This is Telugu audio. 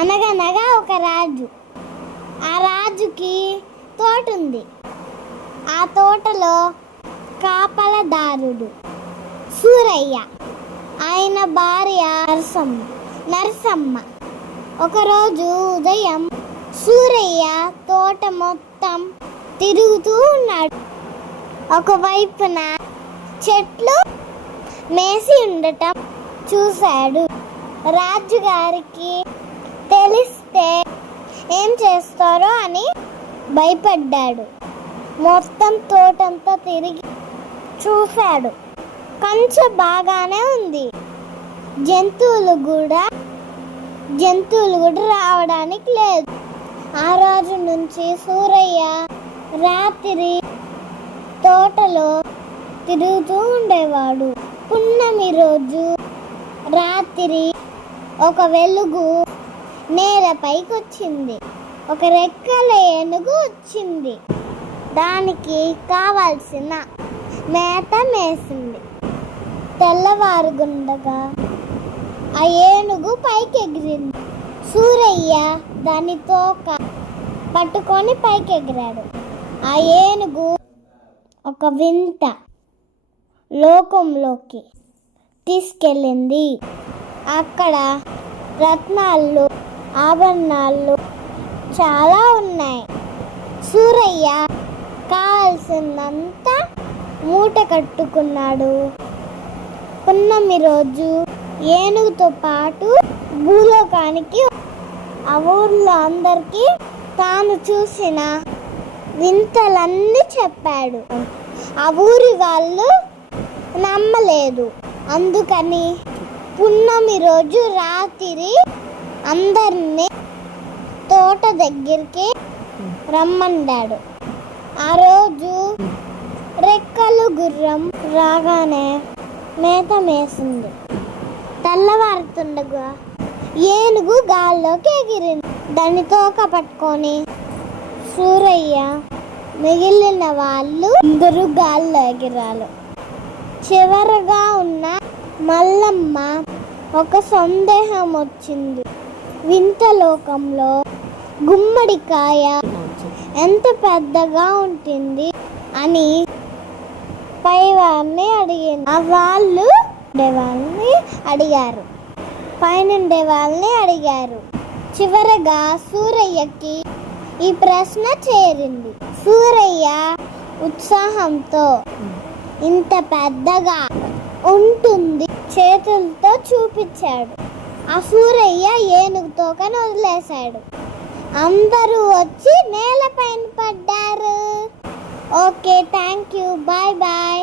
అనగనగా ఒక రాజు. ఆ రాజుకి తోట ఉంది. ఆ తోటలో కాపలదారుడు సూరయ్య, ఆయన భార్య నరసమ్మ. ఒకరోజు ఉదయం సూరయ్య తోట మొత్తం తిరుగుతూ ఉన్నాడు. ఒకవైపున చెట్లు మేసి ఉండటం చూశాడు. రాజుగారికి తెలిస్తే ఏం చేస్తారో అని భయపడ్డాడు. మొత్తం తోటంతా తిరిగి చూశాడు. కంచె బాగానే ఉంది. జంతువులు కూడా రావడానికి లేదు. ఆ రోజు నుంచి సూరయ్య రాత్రి తోటలో తిరుగుతూ ఉండేవాడు. పున్నమి రోజు రాత్రి ఒక వెలుగు నేలపైకి వచ్చింది. ఒక రెక్కల ఏనుగు వచ్చింది. దానికి కావాల్సిన మేత మేసింది. తెల్లవారుగుండగా ఆ ఏనుగు పైకి ఎగిరింది. సూరయ్య దాని తోక పట్టుకొని పైకి ఎగిరాడు. ఆ ఏనుగు ఒక వింత లోకంలోకి తీసుకెళ్ళింది. అక్కడ రత్నాలు, ఆభరణాలు చాలా ఉన్నాయి. సూరయ్య కావాల్సినంత మూట కట్టుకున్నాడు. పున్నమి రోజు ఏనుగుతో పాటు భూలోకానికి ఆ ఊర్లో అందరికీ తాను చూసిన వింతలన్నీ చెప్పాడు. ఆ ఊరి వాళ్ళు నమ్మలేదు. అందుకని పున్నమి రోజు రాత్రి అందరినీ తోట దగ్గరికి రమ్మన్నాడు. ఆ రోజు రెక్కలు గుర్రం రాగానే మేత మేసింది. తెల్లవారుతుండగా ఏనుగు గాల్లోకి ఎగిరింది. దాని తోక పట్టుకొని సూరయ్య మిగిలిన వాళ్ళు అందరూ గాల్లో ఎగిరారు. చివరగా ఉన్న మల్లమ్మ ఒక సందేహం వచ్చింది. వింత లోకంలో గుమ్మడికాయ ఎంత పెద్దగా ఉంటుంది అని పైవారిని అడిగింది. వాళ్ళని అడిగారు. పైనుండే వాళ్ళని అడిగారు. చివరగా సూరయ్యకి ఈ ప్రశ్న చేరింది. సూరయ్య ఉత్సాహంతో ఇంత పెద్దగా ఉంటుంది చేతులతో చూపించాడు. ఆ సూరయ్య ఏనుగు తోకను వదిలేశాడు. అందరూ వచ్చి నేలపైన పడ్డారు. Okay, thank you, bye bye.